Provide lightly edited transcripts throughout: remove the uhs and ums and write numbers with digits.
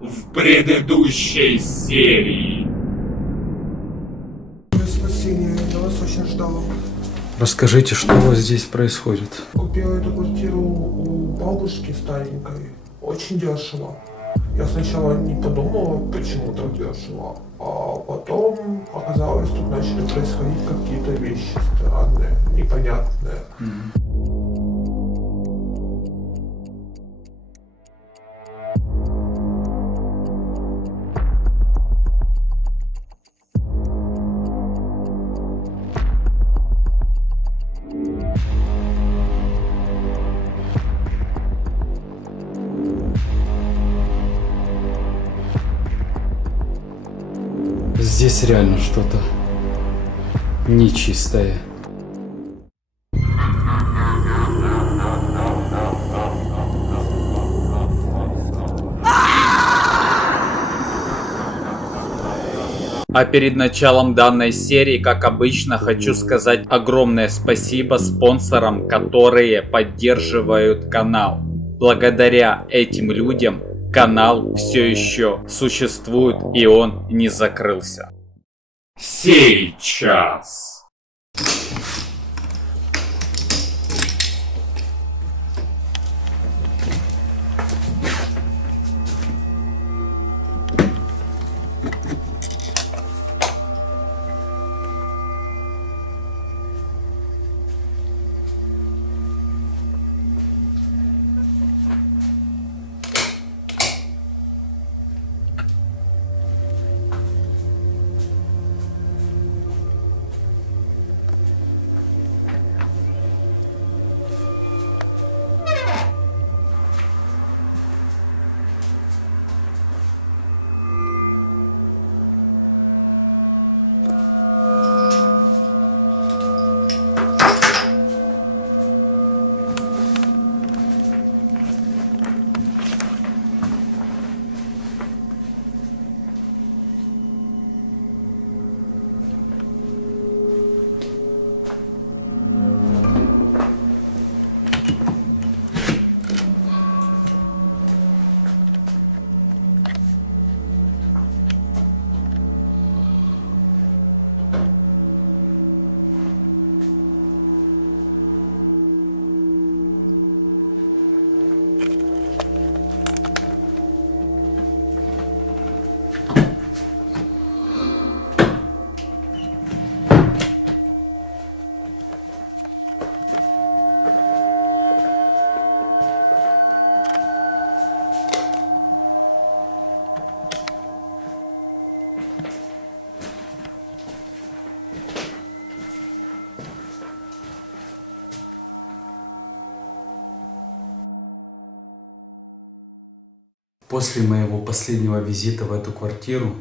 в предыдущей серии. Спасение, я вас очень ждала. Расскажите, что у вас здесь происходит? Купила эту квартиру у бабушки старенькой. Очень дешево. Я сначала не подумала, почему так дешево, а потом оказалось, тут начали происходить какие-то вещи странные, непонятные. Здесь реально что-то нечистое. А перед началом данной серии, как обычно, хочу сказать огромное спасибо спонсорам, которые поддерживают канал. Благодаря этим людям канал все еще существует и он не закрылся. Сейчас. После моего последнего визита в эту квартиру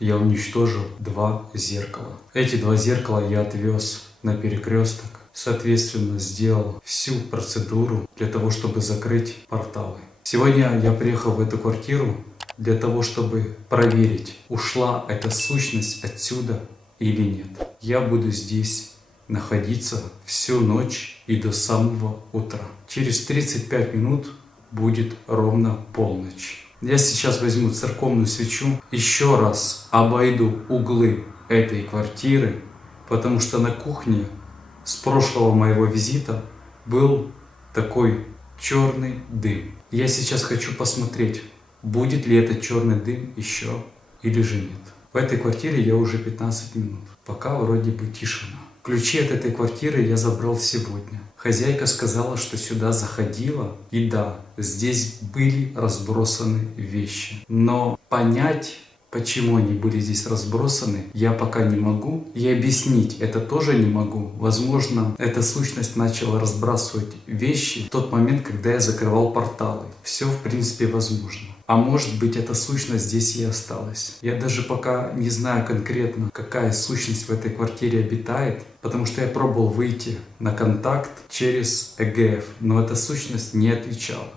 я уничтожил 2 зеркала. Эти 2 зеркала я отвез на перекресток. Соответственно, сделал всю процедуру для того, чтобы закрыть порталы. Сегодня я приехал в эту квартиру для того, чтобы проверить, ушла эта сущность отсюда или нет. Я буду здесь находиться всю ночь и до самого утра. Через 35 минут будет ровно полночь. Я сейчас возьму церковную свечу, еще раз обойду углы этой квартиры, потому что на кухне с прошлого моего визита был такой черный дым. Я сейчас хочу посмотреть, будет ли этот черный дым еще или же нет. В этой квартире я уже 15 минут, пока вроде бы тишина. Ключи от этой квартиры я забрал сегодня. Хозяйка сказала, что сюда заходила, и да, здесь были разбросаны вещи. Но понять, почему они были здесь разбросаны, я пока не могу. И объяснить это тоже не могу. Возможно, эта сущность начала разбрасывать вещи в тот момент, когда я закрывал порталы. Все, в принципе, возможно. А может быть, эта сущность здесь и осталась. Я даже пока не знаю конкретно, какая сущность в этой квартире обитает, потому что я пробовал выйти на контакт через ЭГФ, но эта сущность не отвечала.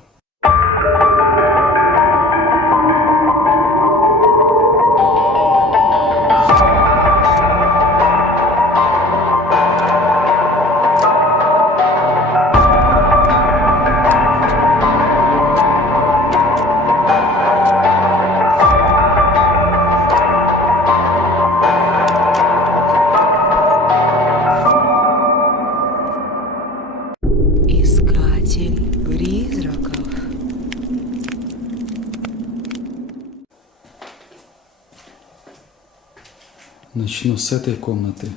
Начну с этой комнаты.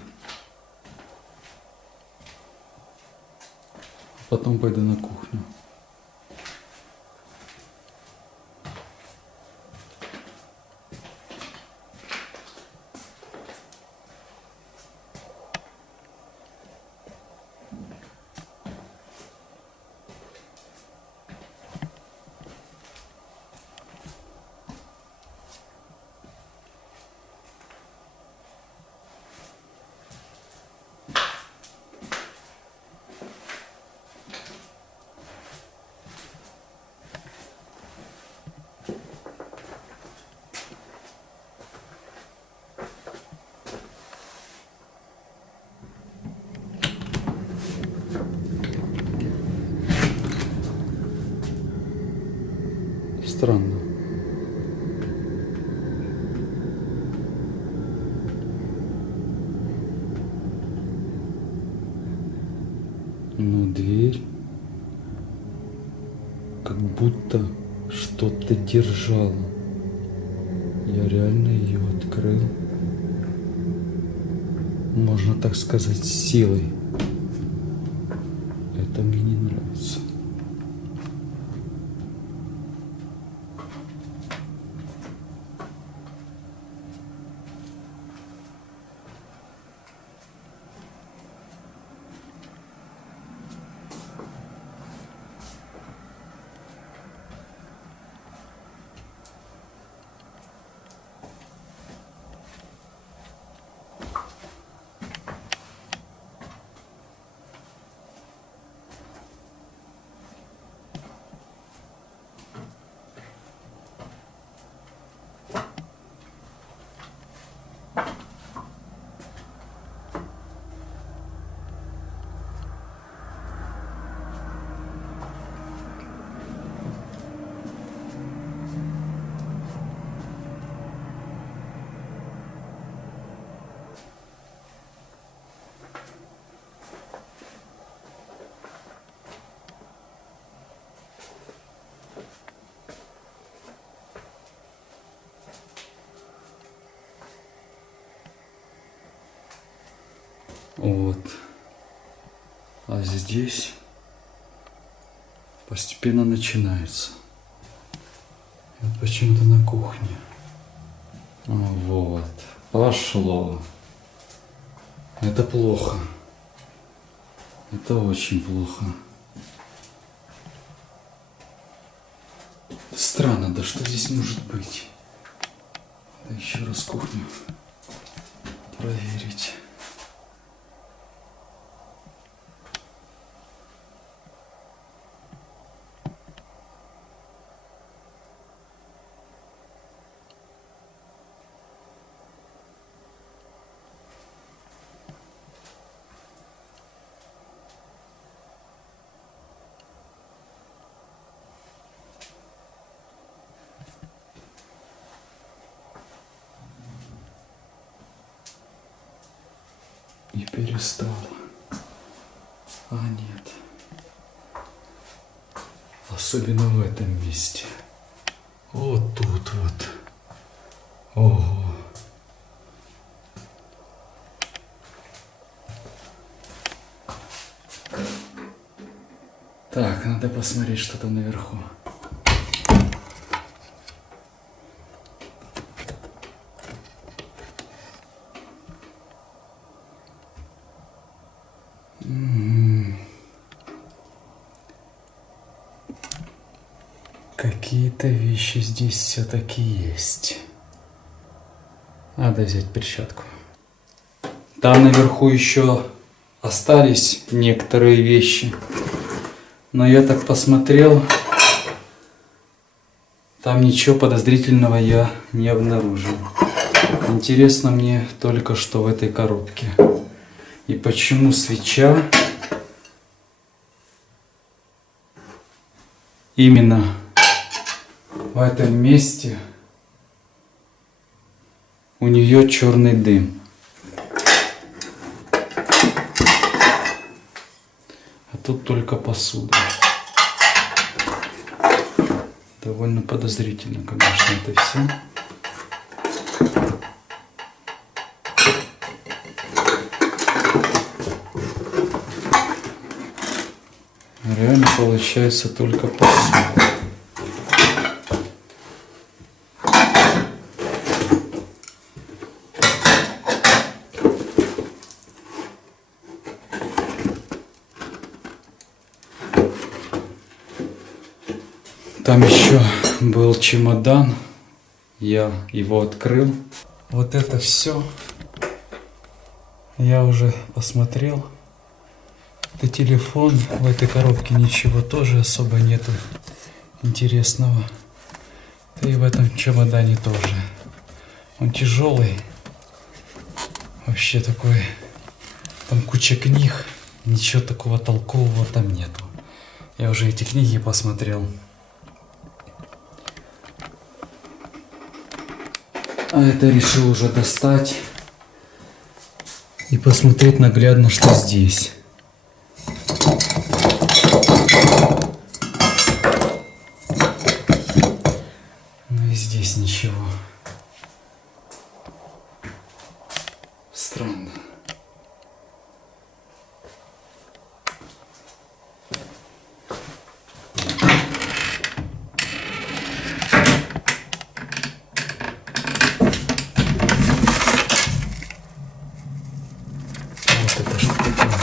Потом пойду на кухню. Странно. Но дверь как будто что-то держала. Я реально ее открыл. Можно так сказать, с силой. Это мне не нравится. Вот. А здесь постепенно начинается. Вот почему-то на кухне. Вот. Пошло. Это плохо. Это очень плохо. Странно, да что здесь может быть? Надо еще раз кухню проверить. И перестала. А нет. Особенно в этом месте. Вот тут вот. Ого. Так, надо посмотреть, что там наверху. Какие-то вещи здесь все-таки есть. Надо взять перчатку. Там наверху еще остались некоторые вещи. Но я так посмотрел, там ничего подозрительного я не обнаружил. Интересно мне только, что в этой коробке. И почему свеча именно в этом месте у нее черный дым. А тут только посуда. Довольно подозрительно, конечно, это все. получается только посуда. Там еще был чемодан, я его открыл. Вот это все я уже посмотрел. Это телефон, в этой коробке ничего тоже особо нету интересного. Да и в этом чемодане тоже. Он тяжелый, вообще такой. Там куча книг, ничего такого толкового там нету. Я уже эти книги посмотрел. А это решил уже достать и посмотреть наглядно, что здесь. Ну и здесь ничего. Странно. Вот это что такое?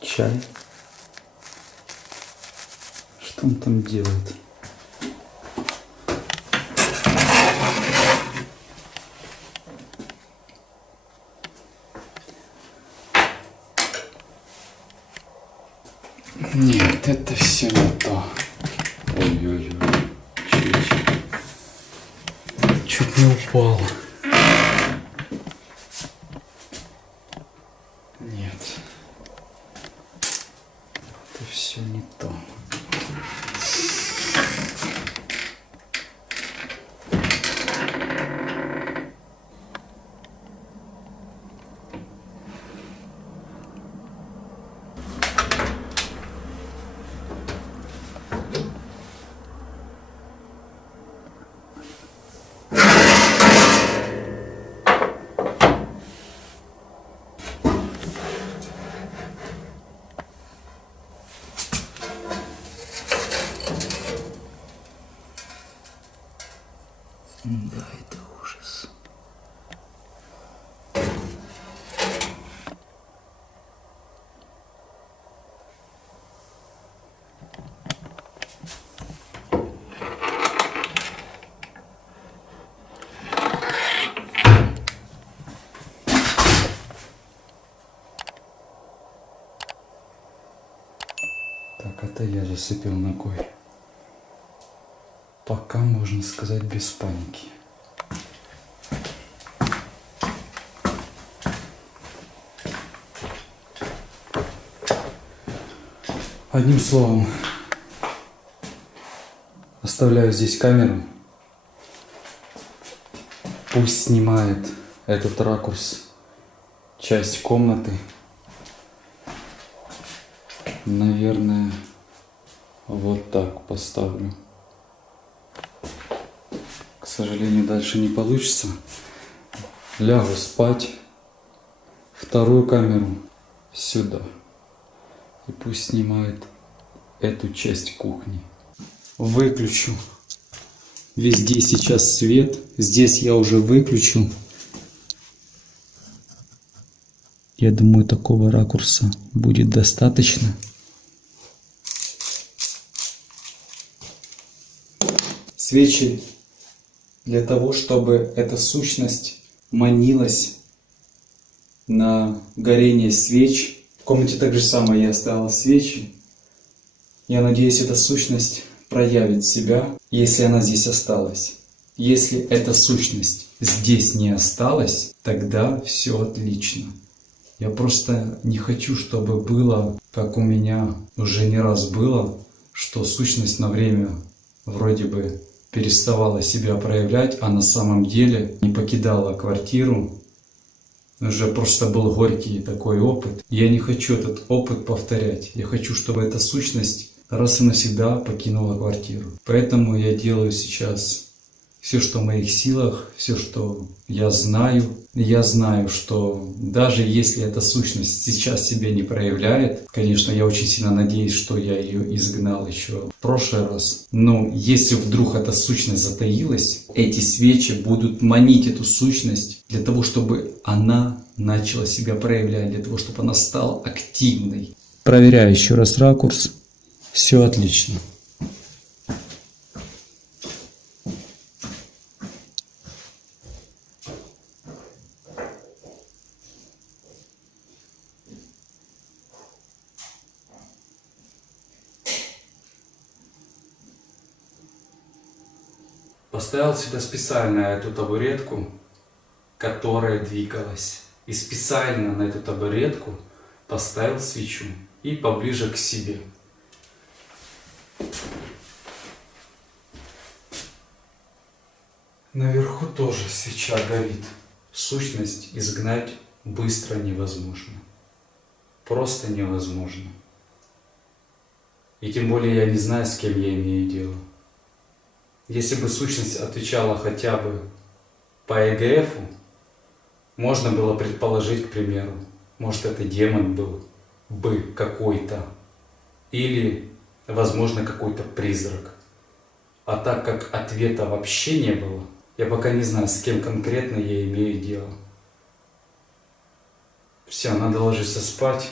Чай. Что он там делает? Нет, это все не то. Ой-ой-ой. Чуть не упал. Нет. Это все не то. Да, это ужас. Так, это я зацепил ногой. Пока можно сказать без паники. Одним словом, оставляю здесь камеру. Пусть снимает этот ракурс часть комнаты. Наверное, вот так поставлю. К сожалению, дальше не получится. Лягу спать. Вторую камеру сюда. И пусть снимает эту часть кухни. Выключу. Везде сейчас свет. Здесь я уже выключу. Я думаю, такого ракурса будет достаточно. Свечи для того, чтобы эта сущность манилась на горение свеч. В комнате так же самое я оставил свечи. Я надеюсь, эта сущность проявит себя, если она здесь осталась. Если эта сущность здесь не осталась, тогда все отлично. Я просто не хочу, чтобы было, как у меня уже не раз было, что сущность на время вроде бы переставала себя проявлять, а на самом деле не покидала квартиру Уже просто был горький такой опыт. Я не хочу этот опыт повторять. Я хочу, чтобы эта сущность раз и навсегда покинула квартиру. Поэтому я делаю сейчас все, что в моих силах, все, что я знаю. Я знаю, что даже если эта сущность сейчас себя не проявляет, конечно, я очень сильно надеюсь, что я ее изгнал еще в прошлый раз. Но если вдруг эта сущность затаилась, эти свечи будут манить эту сущность для того, чтобы она начала себя проявлять, для того, чтобы она стала активной. Проверяю еще раз ракурс. Все отлично. Поставил сюда специально эту табуретку, которая двигалась. И специально на эту табуретку поставил свечу и поближе к себе. Наверху тоже свеча горит. Сущность изгнать быстро невозможно. Просто невозможно. И тем более я не знаю, с кем я имею дело. Если бы сущность отвечала хотя бы по ЭГФу, можно было предположить, к примеру, может это демон был бы какой-то, или, возможно, какой-то призрак. А так как ответа вообще не было, я пока не знаю, с кем конкретно я имею дело. Все, надо ложиться спать.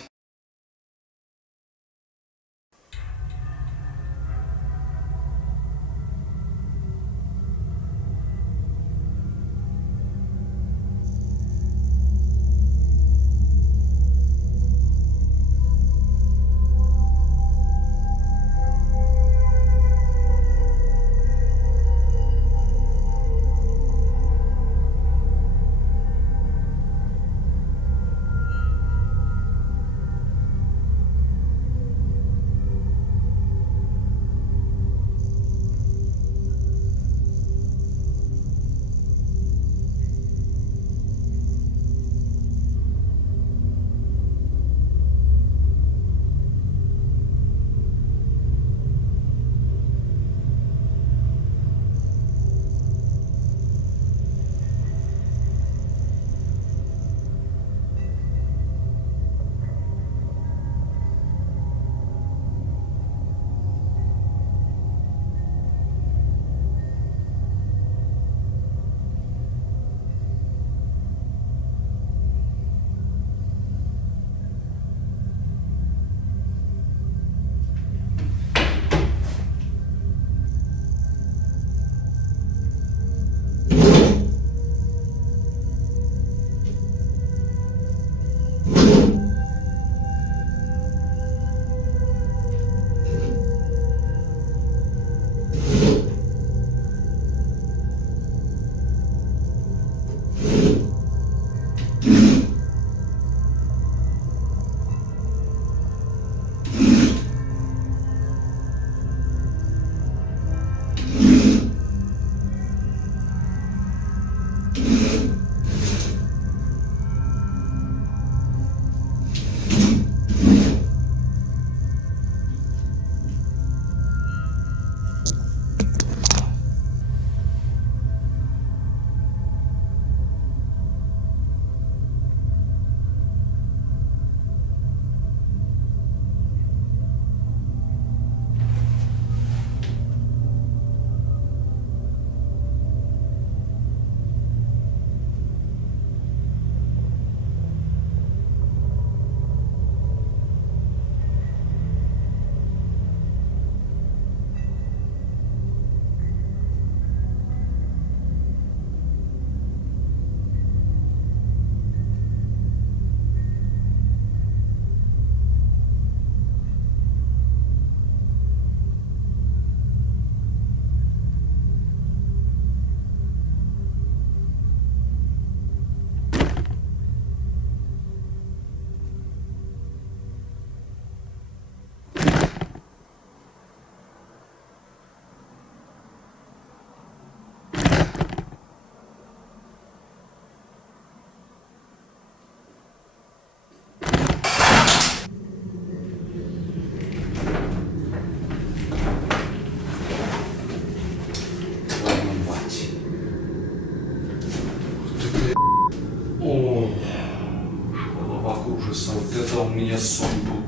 ужаса. Вот это у меня сон был.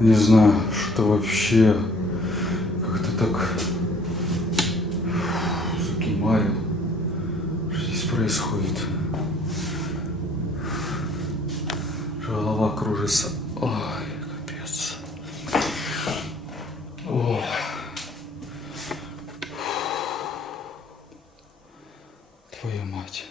Не знаю, что вообще как-то так закимарил. Что здесь происходит? Голова кружится. Ой, капец. Ой. Твою мать.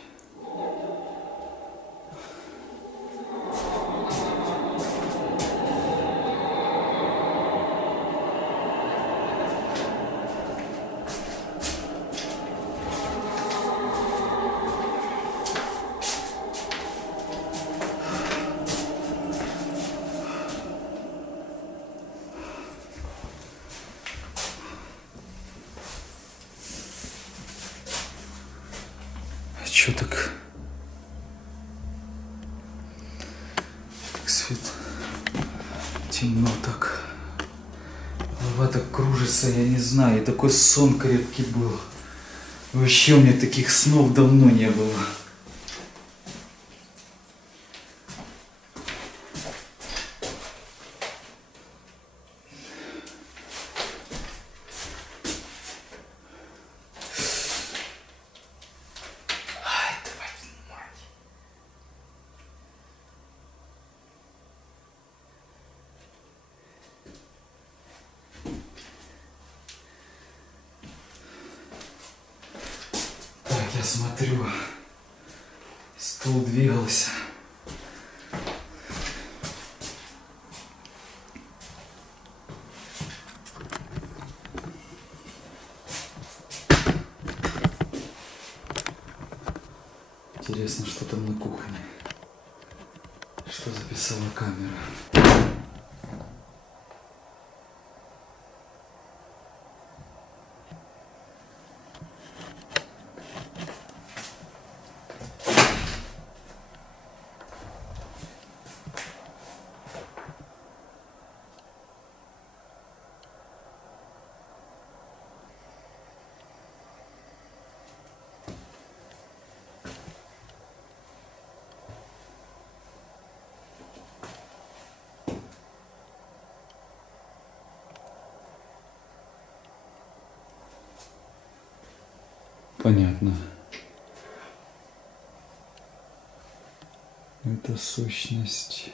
Чё так свет, темно так, голова так кружится, я не знаю, и такой сон крепкий был. Вообще у меня таких снов давно не было. Я смотрю, стул двигался. Интересно, что там на кухне? Что записала камера? Понятно. Эта сущность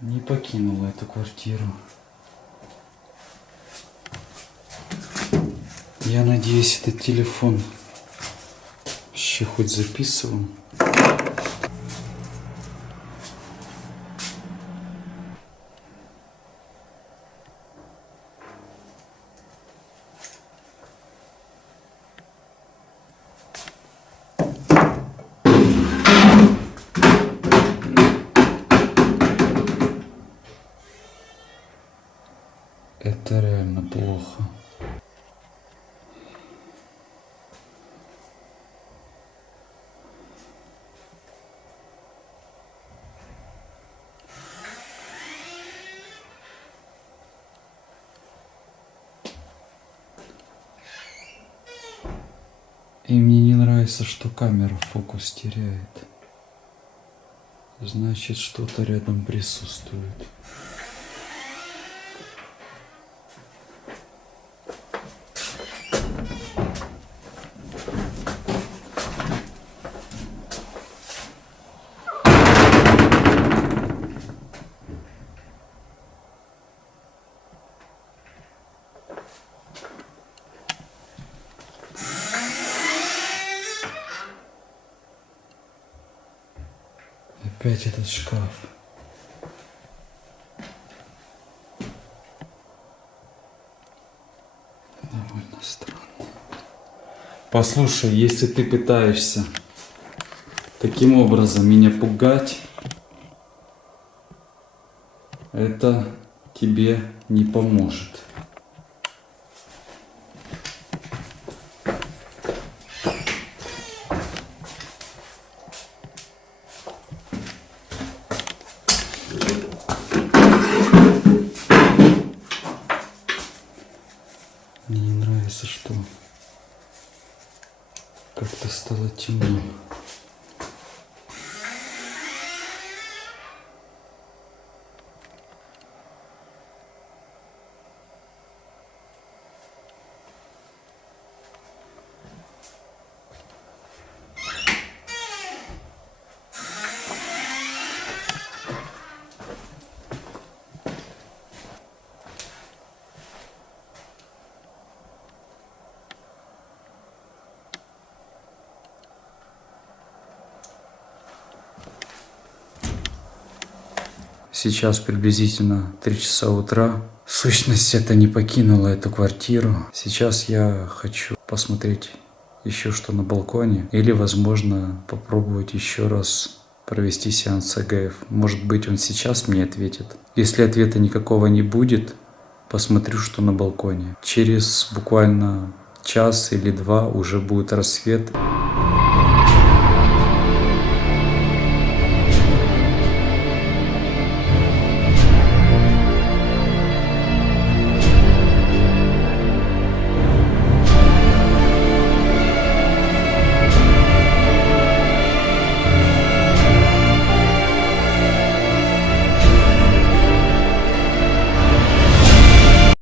не покинула эту квартиру. Я надеюсь, этот телефон вообще хоть записывал. Это реально плохо. И мне не нравится, что камера фокус теряет. Значит, что-то рядом присутствует. Опять этот шкаф. Довольно странно. Послушай, если ты пытаешься таким образом меня пугать, это тебе не поможет. Мне не нравится, что стало темно. Сейчас приблизительно 3 часа утра. В сущности, это не покинуло эту квартиру. Сейчас я хочу посмотреть еще что на балконе. Или, возможно, попробовать еще раз провести сеанс ЭГФ. Может быть, он сейчас мне ответит. Если ответа никакого не будет, посмотрю, что на балконе. Через буквально час или два уже будет рассвет.